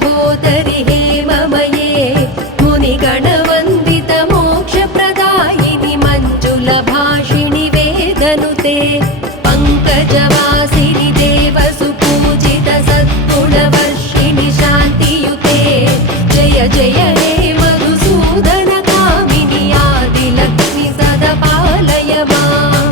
सहोदरि हेममये मुनिगणवन्दित मोक्षप्रदायिनि मञ्जुलभाषिणि वेदनुते पङ्कजवासिनि देवसुपूजित सद्गुणवर्षिणि शान्तियुते जय जय हे मधुसूदन कामिनि आदिलक्ष्मि सदा पालय माम्।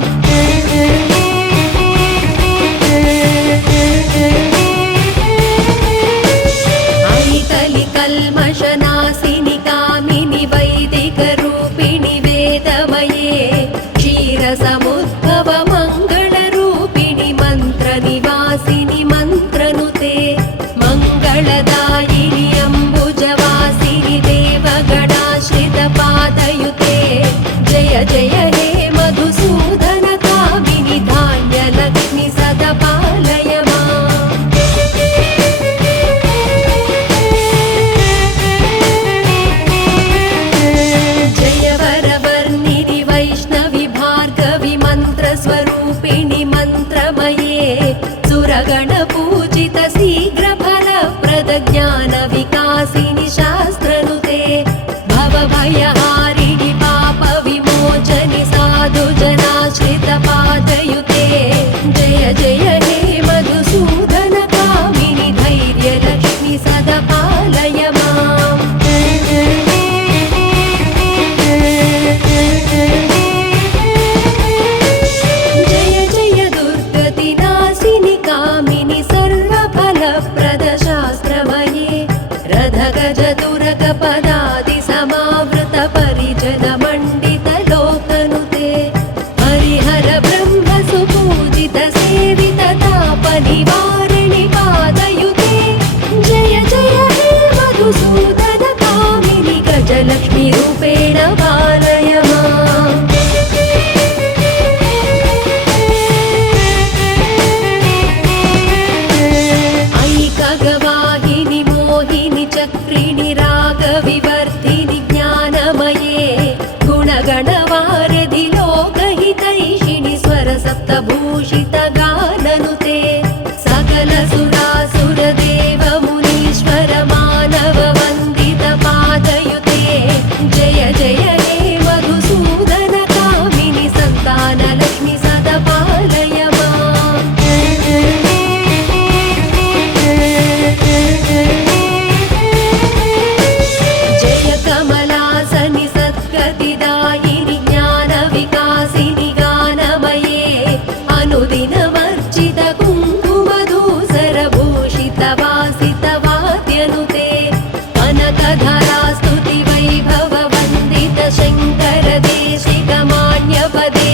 कल्मषनाशिनि कामिनि वैदिकरूपिणि वेदमये क्षीरसमुद्भव मङ्गलरूपिणि मन्त्रनिवासिनि मन्त्रनुते मङ्गलदायिनि अम्बुजवासिनि देवगणाश्रितपादयुते जय जय हे मधुसूदन कामिनि धान्यलक्ष्मि सदा पालय माम्। स्वरूपिणि मन्त्रमये सुरगणपूजित शीघ्रफलप्रद ज्ञानविकासिनि शास्त्रनुते भवभयहारिणि पापविमोचनि साधुजनाश्रितपादयुते जय जय हे मधुसूदन कामिनि धैर्यलक्ष्मि सदा पालय माम्। रथगजदुरगपदादि समावृत परिजन मण्डित लोकनुते हरिहर ब्रह्म सुपूजित सेवित ताप निवारिणि पादयुते जय जय हे मधुसूदन कामिनि गजलक्ष्मी रूपेण पालय माम्। ऐकगवाहिनि मोहिनि चक्रिणि रागविवर्धिनि ज्ञानमये गुणगणवारधि लोकहितैषिणि स्वरसप्तभूषित गाननुते सकल सुरासुर देव मुनीश्वर मानव वन्दित पादयुते जय जय हे मधुसूदन कामिनि सन्तानलक्ष्मि सदा पालय माम्। जय कमलासनि सद्गतिदायिनि ज्ञानविकासिनि गानमये अनुदिनवर्जित कुङ्कुमधूसरभूषित वासित वाद्यनुते कनकधरा स्तुति वैभव वन्दित शङ्कर देशिक मान्यपदे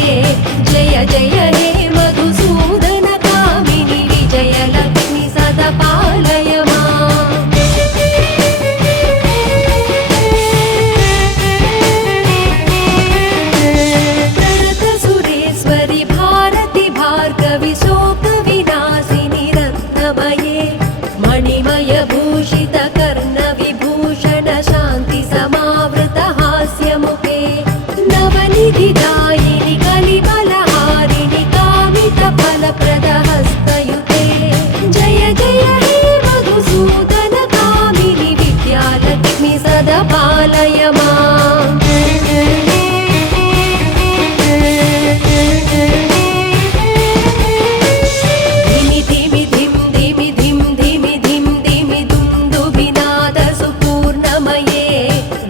जय जय हे मधुसूदन कामिनि विजयलक्ष्मि सदा पालय माम्। प्रणतसुरेश्वरि भारति भार्गवि शोकविनाशिनि रत्नमये मणिमय भूषित कर्णविभूषण शान्ति समावृत हास्यमुखे नवनिधिदायिनि कलिबलहारिणि कामित फलप्रद हस्तयुते जय जय हे मधुसूदन कामिनि विद्यालक्ष्मि सदा पालय माम्। धिमि धिमि धिं धिमि धिं धिमि धिं धिमि दुन्दुभिनाद सुपूर्णमये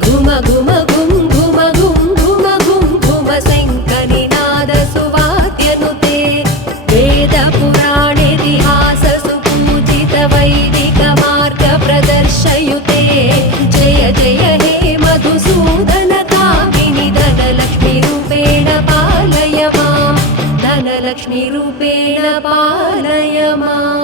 घुम घुम घुं घुम घुं घुम घुं घुम शङ्खनिनाद सुवाद्यनुते वेदपुराणेतिहास सुपूजित वैदिक मार्ग प्रदर्शयुते जय जय हे मधुसूदन कामिनि धनलक्ष्मी रूपेण पालय माम्। धनलक्ष्मी रूपेण पालय माम्।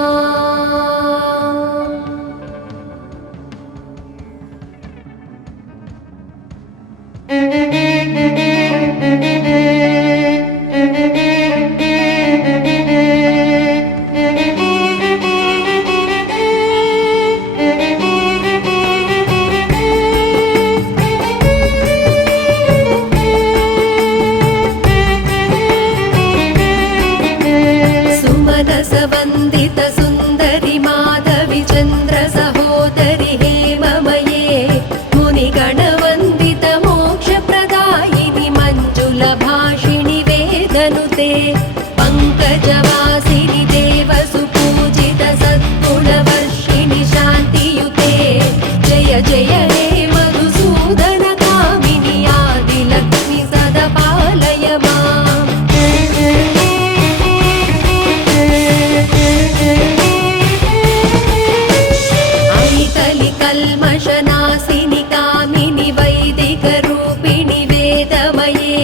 कल्मषनाशिनि कामिनि वैदिकरूपिणि वेदमये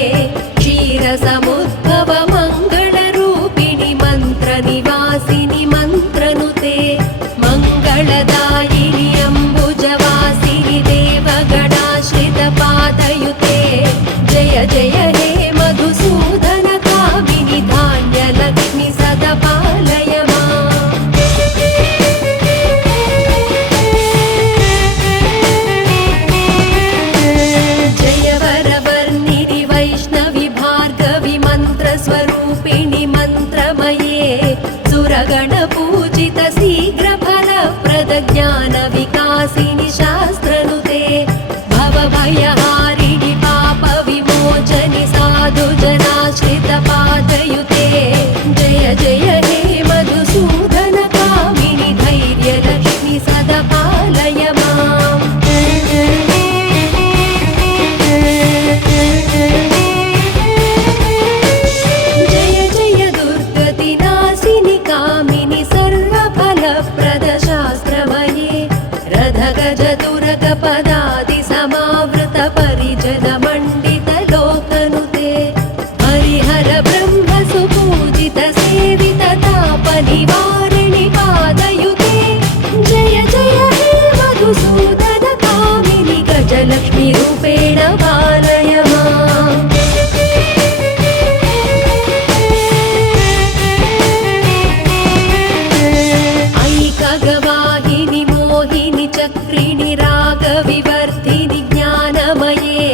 क्षीरसमुद्भव मङ्गलरूपिणि मन्त्रनिवासिनि मन्त्रनुते मङ्गलदायिनि अम्बुजवासिनि देवगणाश्रितपादयुते जय जय हे मधुसूदन कामिनि धान्यलक्ष्मि सदा पालय माम्। जय वरवर्णिनि वैष्णवि भार्गवि मन्त्रस्वरूपिणि मन्त्रमये सुरगणपूजित शीघ्रफलप्रद ज्ञानविकासिनि शास्त्रनुते भवभयहारिणि पापविमोचनि साधुजनाश्रितपादयुते जय जय हे मधुसूदन कामिनि धैर्यलक्ष्मि सदा पालय माम्। जय जय दुर्गतिनाशिनि कामिनि सर्वफलप्रद शास्त्रमये रथगज दुर्गपदादि समावृत परिजन मण्डित लोकनुते हरिहर ब्रह्म सुपूजित सेवित तापनिवारिणि पादयुते जय जय हे मधुसूदन कामिनि गजलक्ष्मी रूपेण पालय माम्। ऐकगवाहिनि मोहिनि चक्रिणि रागविवर्धिनि ज्ञानमये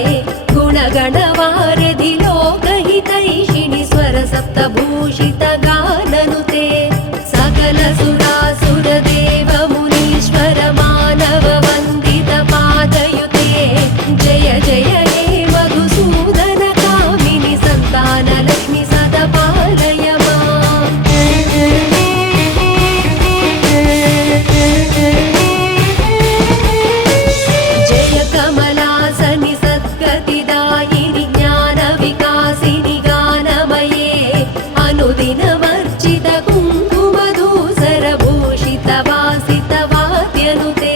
गुणगणवारिधि लोकहितैषिणि स्वरसप्तभूषित गाननुते सकल सुरासुर देव मुनीश्वर मानव वन्दित पादयुते जय जय हे मधुसूदन कामिनि सन्तानलक्ष्मि सदा पालय माम्। जय कमलासनि सद्गतिदायिनि ज्ञानविकासिनि गानमये अनुदिनमर्चित कुङ्कुमधूसरभूषित वासित वाद्यनुते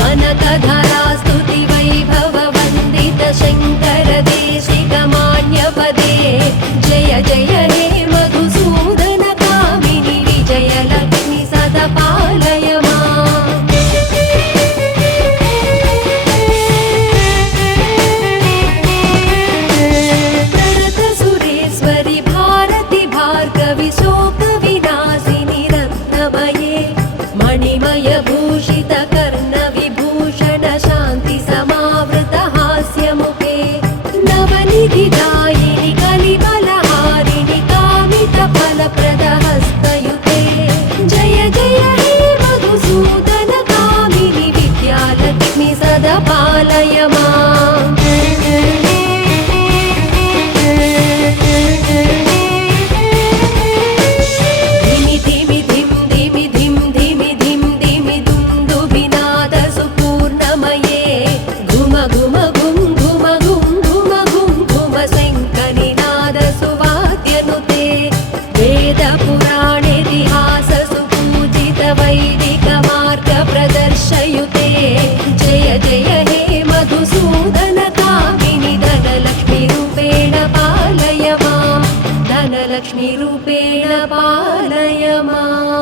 कनकधरास्तुति वैभव वन्दित शङ्कर देशिक मान्यपदे जय जय हे मधुसूदन कामिनि विजयलक्ष्मि सदा पालय माम्। प्रणत सुरेश्वरि भारति भार्गवि शोकविनाशिनि रत्नमये मणिमय भूषित कर्णविभूषण शान्ति समावृत हास्यमुखे नवनिधिदायिनि कलिबलहारिणि कामित फलप्रद हस्तयुते जय जय हे मधुसूदन कामिनि विद्यालक्ष्मि सदा पालय माम्। धिमि धिमि धिं धिमि धिं धिमि धिं धिमि दुन्दुभिनाद सुपूर्णमये घुम घुम घुं घुम घुं घुम घुं घुम शङ्खनिनाद सुवाद्यनुते वेदपुराणेतिहास सुपूजित वैदिक मार्ग प्रदर्शयुते जय जय हे मधुसूदन कामिनि धनलक्ष्मी रूपेण पालय माम्। धनलक्ष्मी रूपेण पालय माम्।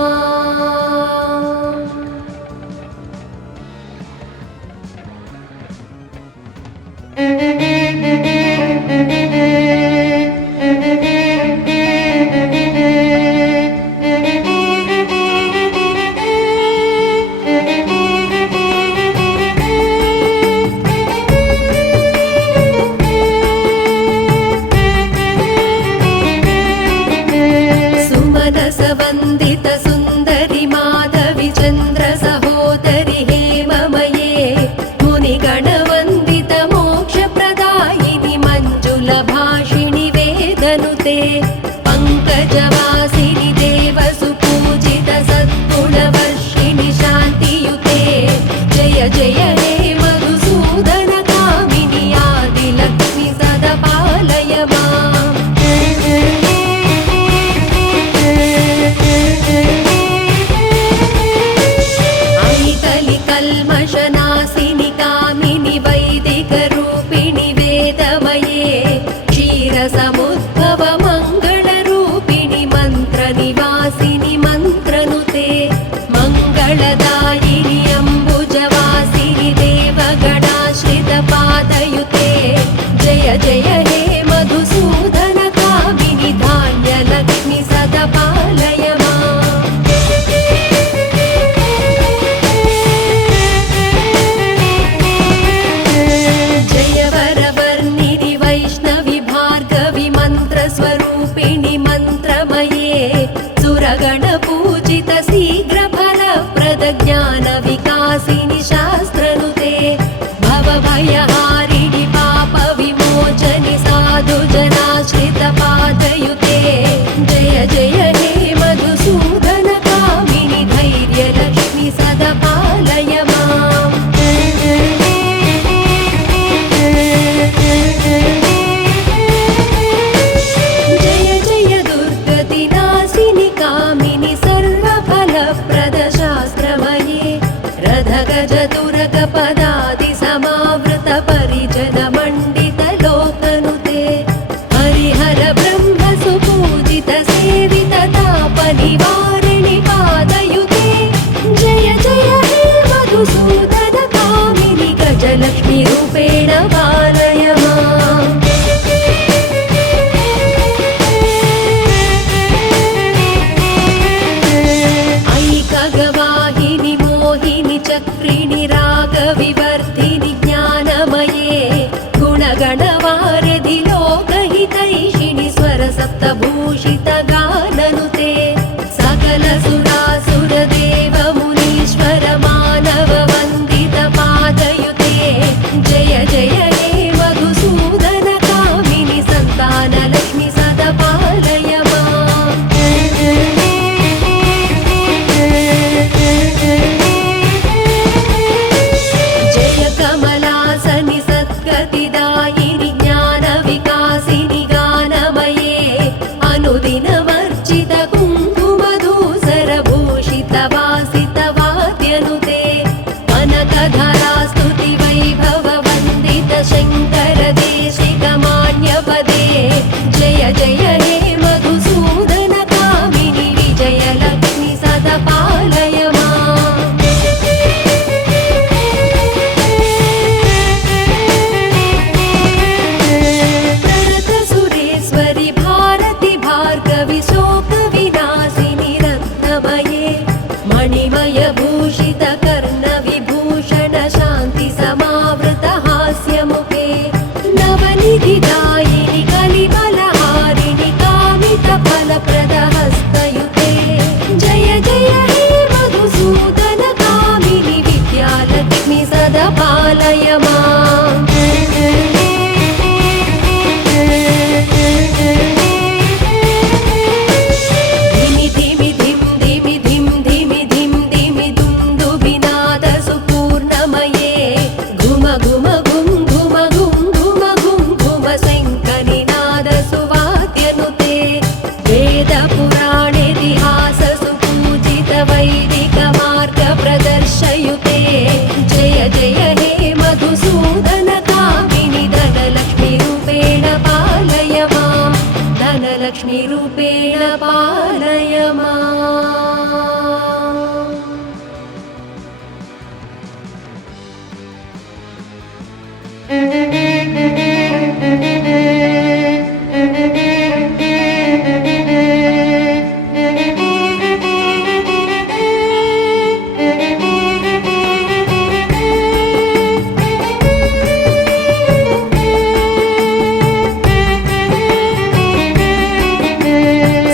सुमनस वन्दित सुन्दरि माधवि चन्द्र सहोदरि हेममये मुनिगणवन्दित मोक्षप्रदा नासिनि कामिनि वैदिकरूपिणि वेदमये क्षीरसमुद्भव मङ्गलरूपिणि मन्त्रनिवासिनि मन्त्रनुते मङ्गलदायिनि अम्बुजवासिनि देवगणाश्रितपादयुते जय जय हे मधुसूदन कामिनि धान्यलक्ष्मि सदा पालय माम्। जय वरवर्णिनि वैष्णवि भार्गवि मन्त्रस्वरूपिणि मन्त्रमये सुरगणपूजित शीघ्रफलप्रद ज्ञानविकासिनि शास्त्रनुते भवभयहारिणि पापविमोचनि साधुजनाश्रितपादयुते जय जय हे मधुसूदन कामिनि धैर्यलक्ष्मि सदा पालय माम्। जय जय दुर्गतिनाशिनि कामिनि सर्वफलप्रद शास्त्रमये रथगजदुरगपदादि समावृत परिजन मण्डित लोकनुते हरिहर ब्रह्म सुपूजित सेवित तापनिवारिणि पादयुते जय जय हे मधुसूदन कामिनि गजलक्ष्मी रूपेण पालय माम्। ऐकगवाहिनि मोहिनि चक्रिणि रागविवर्धिनि ज्ञानमये गुणगणवारिधि लोकहितैषिणि स्वरसप्तभूषित गाननुते सकल सुरासुरदेव मुनीश्वर मानव वन्दित पादयुते जय जय हे मधुसूदन कामिनि सन्तानलक्ष्मि सदा पालय माम्। जय कमलासनि सद्गतिदायिनि ज्ञानविकासिनि गानमये अनुदिनवर्जित कुङ्कुमधूसरभूषित वासित वाद्यनुते कनकधरास्तुति वैभव वन्दित शङ्कर देशिकमान्यपदे जय जय हे मधुसूदन कामिनि विजयलक्ष्मि सदा पालय माम्। प्रणत सुरेश्वरि भारति भार्गवि शोकविनाशिनि रत्नमये मणिमय भूषित कर्णविभूषण शान्ति समावृत हास्यमुखे नवनिधिदायिनि कलिबलहारिणि कामित फलप्रद हस्तयुते जय जय हे मधुसूदन कामिनि विद्यालक्ष्मि सदा पालय माम्। धिमि धिमि धिं धिमि धिं धिमि धिं धिमि दुन्दुभिनाद सुपूर्णमये घुम घुम घुं घुम घुं घुम घुं घुम शङ्खनिनाद सुवाद्यनुते वेदपुराणेतिहास सुपूजित वैदिक मार्ग प्रदर्शयुते जय जय हे मधुसूदन कामिनि धनलक्ष्मी रूपेण पालय माम्। धनलक्ष्मी रूपेण पालय माम्।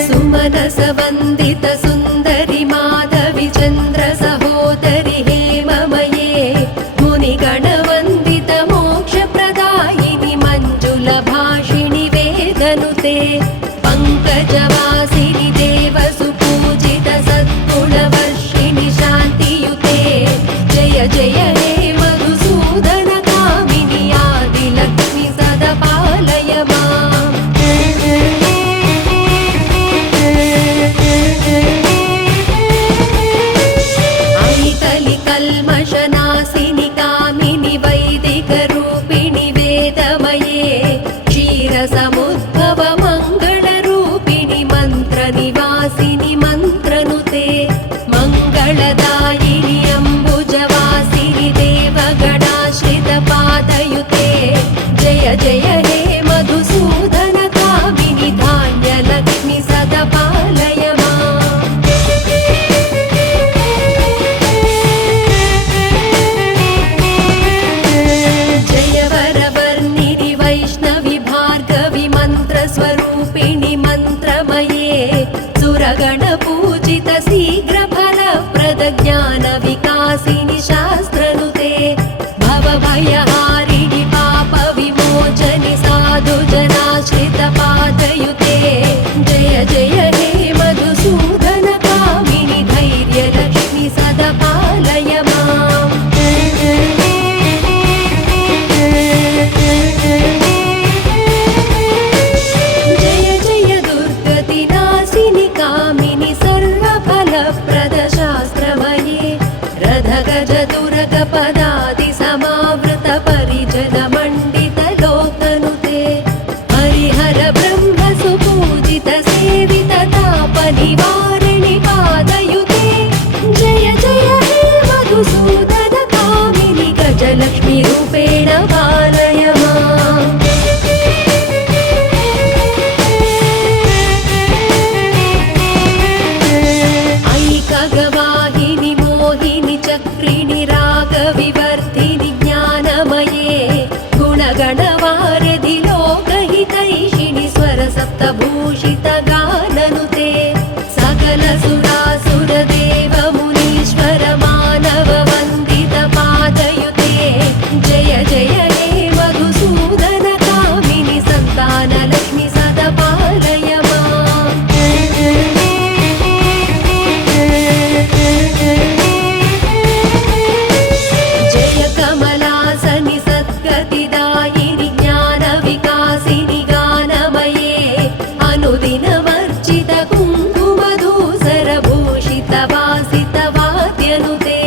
सुमनसवन्दित सुन्दरि माधवि चन्द्र सहोदरि हेममये मुनिगणवन्दित मोक्षप्रद पदादि समावृत परिजन मण्डित लोकनुते हरिहर ब्रह्म सुपूजित सेवित ताप निवारिणि पादयुते जय जय हे मधुसूदन कामिनि गजलक्ष्मी रूपेण पालय माम् ऐकगवाहिनि मोहिनि चक्रिणि रागविवर्धिनि ज्ञानमये गुणगणवारधि लोकहितैषिणि स्वरसप्तभूषित गाननुते सकल सुरासुरदेव मुनीश्वर मानव वन्दित पादयुते जय जय हे मधुसूदन कामिनि सन्तानलक्ष्मि सदा पालय माम् जय कमलासनि सद्गतिदायिनि ज्ञानविकासिनि गानमये अनुदिनमर्चित कुङ्कुमधूसरभूषित वासित वाद्यनुते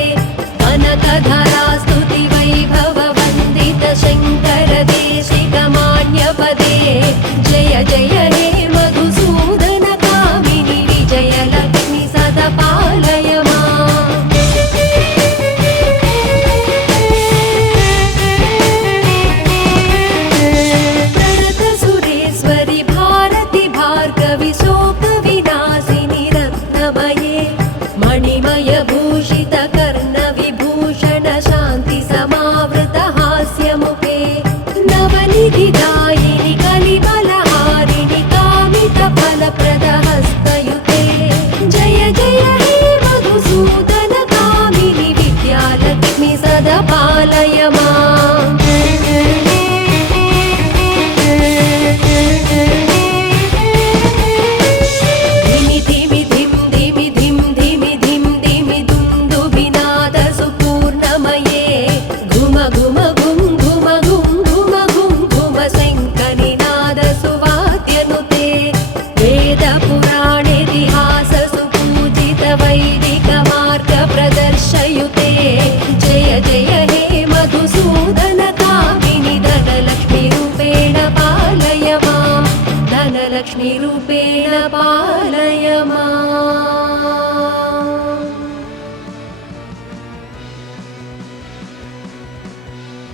कनकधरा स्तुतिवैभव वन्दित शङ्कर देशिकमान्यपदे जय जय हे मधुसूदन कामिनि विजयलक्ष्मि सदा पालय माम् प्रणत सुरेश्वरि भारति भार्गवि शोकविनाशिनि रत्नमये मणिमय भूषित कर्ण विभूषण शान्ति समावृत हास्यमुखे नवनिधिदायिनि कलिबलहारिणि कामित फलप्रद हस्तयुते जय जय हे मधुसूदन कामिनि विद्यालक्ष्मि सदा पालय माम् धिमि धिमि धिं धिमि धिं धिमि धिं धिमि दुन्दुभिनाद सुपूर्णमये घुम घुम घुं घुम घुं घुम घुं घुम शङ्खनिनाद सुवाद्यनुते वेद पुराणेतिहास सुपूजित वैदिक मार्ग प्रदर्शयुते जय जय हे मधुसूदन कामिनि धनलक्ष्मी रूपेण पालय माम् धनलक्ष्मी रूपेण